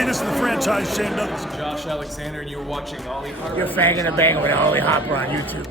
Hey, this is the franchise, Shane Douglas. Josh Alexander, and you're watching Ollie Harper. You're fanging and banging with Ollie Harper on YouTube.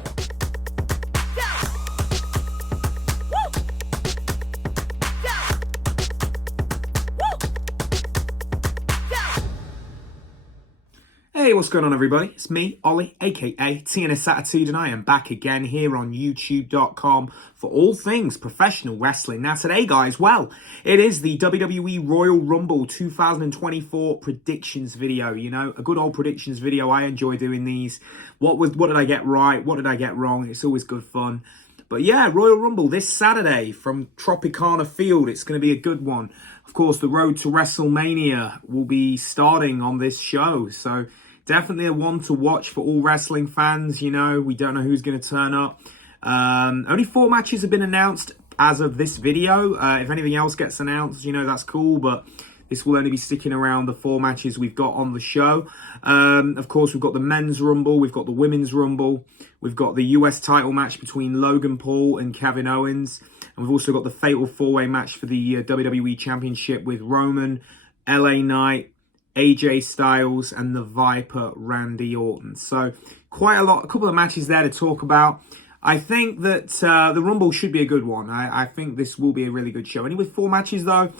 Hey, what's going on, everybody? It's me, Ollie, aka TNSAttitude, and I am back again here on YouTube.com for all things professional wrestling. Now, today, guys, well, it is the WWE Royal Rumble 2024 predictions video. You know, a good old predictions video. I enjoy doing these. What did I get right? What did I get wrong? It's always good fun. But yeah, Royal Rumble this Saturday from Tropicana Field. It's going to be a good one. Of course, the road to WrestleMania will be starting on this show, so definitely a one to watch for all wrestling fans. You know, we don't know who's going to turn up. Only 4 matches have been announced as of this video. If anything else gets announced, you know, that's cool. But this will only be sticking around the 4 matches we've got on the show. Of course, we've got the Men's Rumble. We've got the Women's Rumble. We've got the US title match between Logan Paul and Kevin Owens. And we've also got the Fatal 4-Way match for the WWE Championship with Roman, LA Knight, AJ Styles, and the Viper Randy Orton. So quite a couple of matches there to talk about. I think that the Rumble should be a good one. I think this will be a really good show. Only with 4 matches though,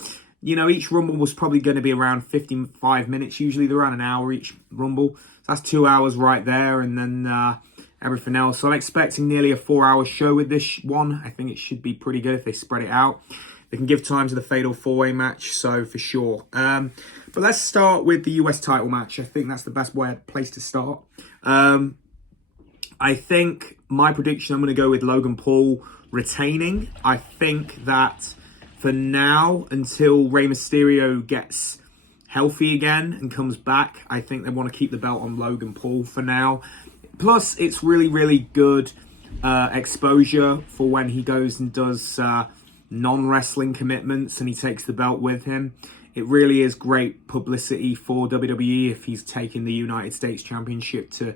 you know, each Rumble was probably going to be around 55 minutes. Usually they're around an hour each Rumble. So that's 2 hours right there, and then everything else. So I'm expecting nearly a 4-hour show with this one. I think it should be pretty good if they spread it out. They can give time to the Fatal 4-Way match, so for sure. But let's start with the US title match. I think that's the best place to start. I think my prediction, I'm going to go with Logan Paul retaining. I think that for now, until Rey Mysterio gets healthy again and comes back, I think they want to keep the belt on Logan Paul for now. Plus, it's really, really good exposure for when he goes and does non-wrestling commitments and he takes the belt with him. It really is great publicity for WWE if he's taking the United States Championship to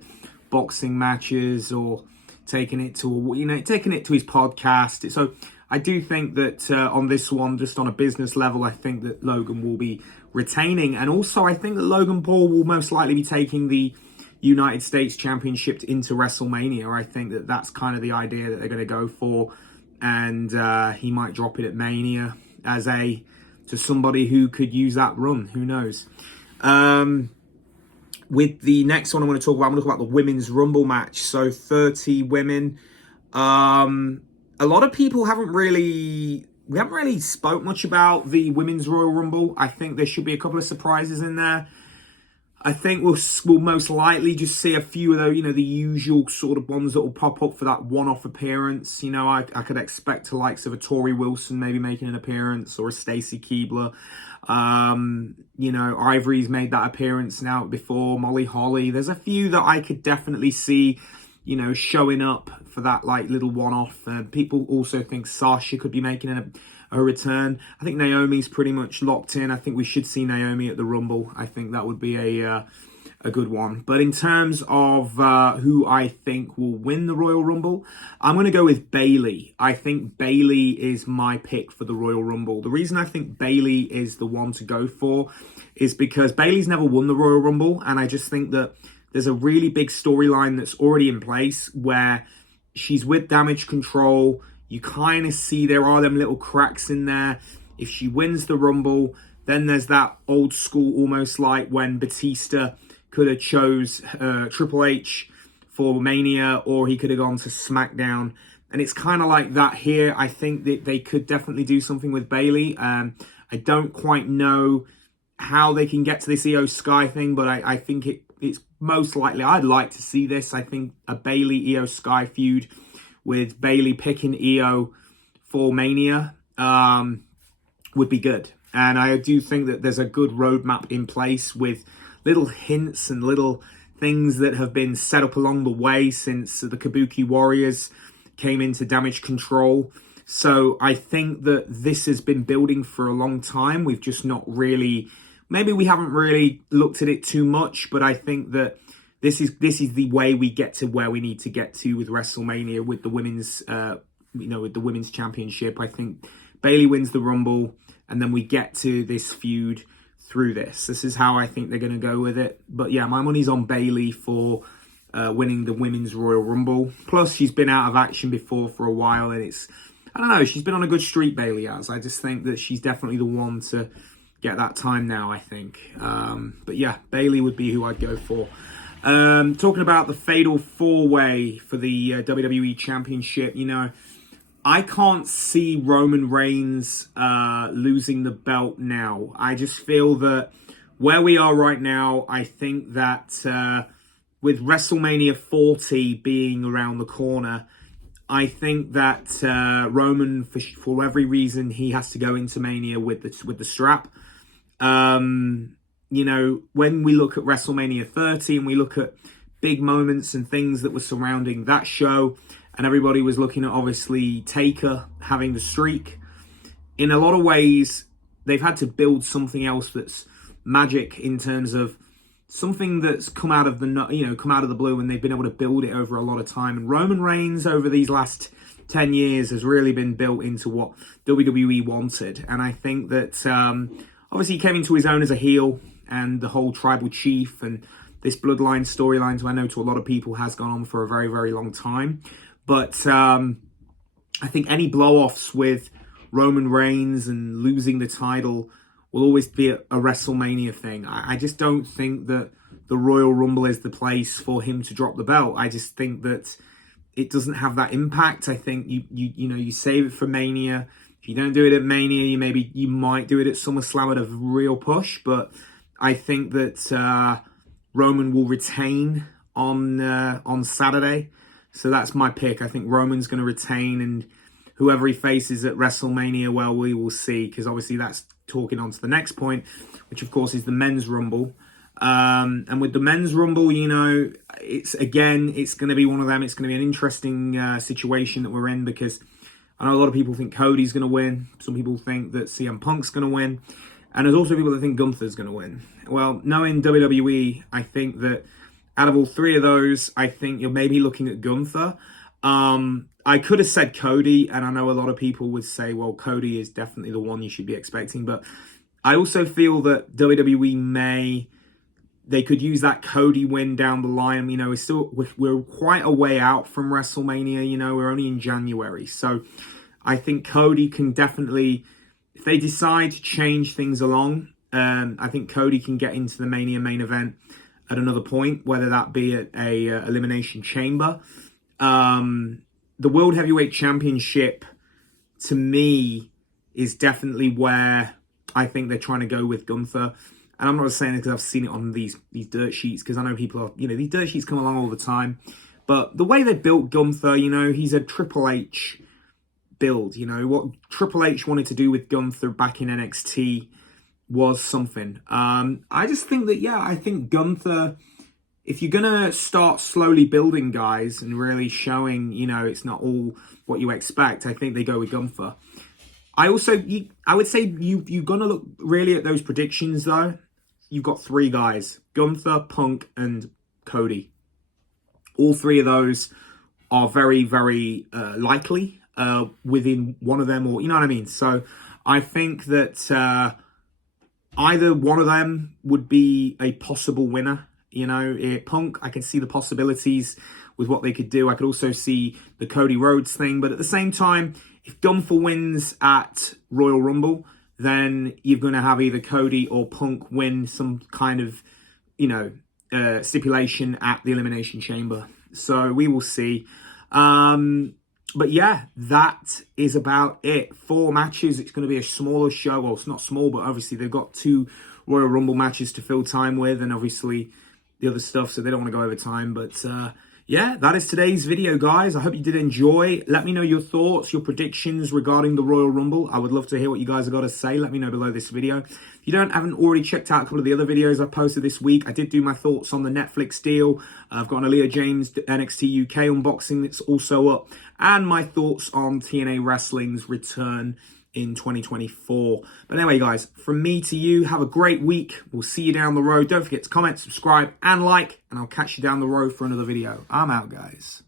boxing matches or taking it to his podcast. So I do think that on this one, just on a business level, I think that Logan will be retaining. And also, I think that Logan Paul will most likely be taking the United States Championship into WrestleMania. I think that that's kind of the idea that they're going to go for. And he might drop it at Mania to somebody who could use that run. Who knows? With the next one I'm going to talk about, I'm going to talk about the Women's Rumble match. So 30 women. A lot of people we haven't really spoke much about the Women's Royal Rumble. I think there should be a couple of surprises in there. I think we'll most likely just see a few of those, you know, the usual sort of ones that will pop up for that one-off appearance. You know, I could expect the likes of a Tori Wilson maybe making an appearance, or a Stacy Keibler. You know, Ivory's made that appearance now before, Molly Holly. There's a few that I could definitely see, you know, showing up for that like little one-off. People also think Sasha could be making a return. I think Naomi's pretty much locked in. I think we should see Naomi at the Rumble. I think that would be a good one. But in terms of who I think will win the Royal Rumble, I'm going to go with Bayley. I think Bayley is my pick for the Royal Rumble. The reason I think Bayley is the one to go for is because Bayley's never won the Royal Rumble, and I just think that there's a really big storyline that's already in place where she's with Damage Control. You kind of see there are them little cracks in there. If she wins the Rumble, then there's that old school, almost like when Batista could have chose Triple H for Mania, or he could have gone to SmackDown. And it's kind of like that here. I think that they could definitely do something with Bayley. I don't quite know how they can get to this Io Sky thing, but I think it's most likely, I'd like to see this. I think a Bayley Io Sky feud with Bayley picking Io for Mania would be good. And I do think that there's a good roadmap in place with little hints and little things that have been set up along the way since the Kabuki Warriors came into Damage Control. So I think that this has been building for a long time. We've just not really, maybe we haven't really looked at it too much, but I think that this is the way we get to where we need to get to with WrestleMania with the women's, with the women's championship. I think Bayley wins the Rumble, and then we get to this feud through this. This is how I think they're going to go with it. But yeah, my money's on Bayley for winning the Women's Royal Rumble. Plus, she's been out of action before for a while, and I don't know, she's been on a good streak, Bayley has. I just think that she's definitely the one to get that time now, I think. But yeah, Bayley would be who I'd go for. Talking about the Fatal 4-Way for the WWE Championship, you know, I can't see Roman Reigns losing the belt now. I just feel that where we are right now, I think that with WrestleMania 40 being around the corner, I think that Roman, for every reason, he has to go into Mania with the strap. You know, when we look at WrestleMania 30 and we look at big moments and things that were surrounding that show, and everybody was looking at, obviously, Taker having the streak, in a lot of ways, they've had to build something else that's magic in terms of something that's come out of the blue, and they've been able to build it over a lot of time. And Roman Reigns over these last 10 years has really been built into what WWE wanted. And I think that obviously he came into his own as a heel, and the whole tribal chief and this bloodline storyline, who I know to a lot of people has gone on for a very, very long time. But I think any blow-offs with Roman Reigns and losing the title will always be a WrestleMania thing. I just don't think that the Royal Rumble is the place for him to drop the belt. I just think that it doesn't have that impact. I think you save it for Mania. If you don't do it at Mania, you might do it at SummerSlam at a real push. But I think that Roman will retain on Saturday. So that's my pick. I think Roman's going to retain, and whoever he faces at WrestleMania, well, we will see, because obviously that's talking on to the next point, which of course is the Men's Rumble. And with the Men's Rumble, you know, it's going to be one of them. It's going to be an interesting situation that we're in, because I know a lot of people think Cody's going to win. Some people think that CM Punk's going to win. And there's also people that think Gunther's going to win. Well, knowing WWE, I think that out of all three of those, I think you're maybe looking at Gunther. I could have said Cody, and I know a lot of people would say, well, Cody is definitely the one you should be expecting. But I also feel that WWE they could use that Cody win down the line. You know, we're quite a way out from WrestleMania. You know, we're only in January. So I think Cody can definitely, if they decide to change things along, I think Cody can get into the Mania main event at another point, whether that be at a Elimination Chamber. The World Heavyweight Championship, to me, is definitely where I think they're trying to go with Gunther. And I'm not just saying it because I've seen it on these dirt sheets, because I know people are, you know, these dirt sheets come along all the time. But the way they built Gunther, you know, he's a Triple H build. You know, what Triple H wanted to do with Gunther back in NXT was something. I just think that, I think Gunther, if you're going to start slowly building guys and really showing, you know, it's not all what you expect, I think they go with Gunther. I would say you're going to look really at those predictions, though. You've got three guys, Gunther, Punk, and Cody. All three of those are very, very likely within one of them, or, you know what I mean? So I think that either one of them would be a possible winner. You know, Punk, I can see the possibilities with what they could do. I could also see the Cody Rhodes thing. But at the same time, if Gunther wins at Royal Rumble, then you're going to have either Cody or Punk win some kind of, you know, stipulation at the Elimination Chamber. So we will see. But yeah, that is about it. 4 matches. It's going to be a smaller show. Well, it's not small, but obviously they've got 2 Royal Rumble matches to fill time with, and obviously the other stuff, so they don't want to go over time. But yeah, that is today's video, guys. I hope you did enjoy. Let me know your thoughts, your predictions regarding the Royal Rumble. I would love to hear what you guys have got to say. Let me know below this video. If you haven't already checked out a couple of the other videos I posted this week, I did do my thoughts on the Netflix deal. I've got an Aaliyah James NXT UK unboxing that's also up, and my thoughts on TNA Wrestling's return in 2024. But anyway, guys, from me to you, have a great week. We'll see you down the road. Don't forget to comment, subscribe, and like, and I'll catch you down the road for another video. I'm out, guys.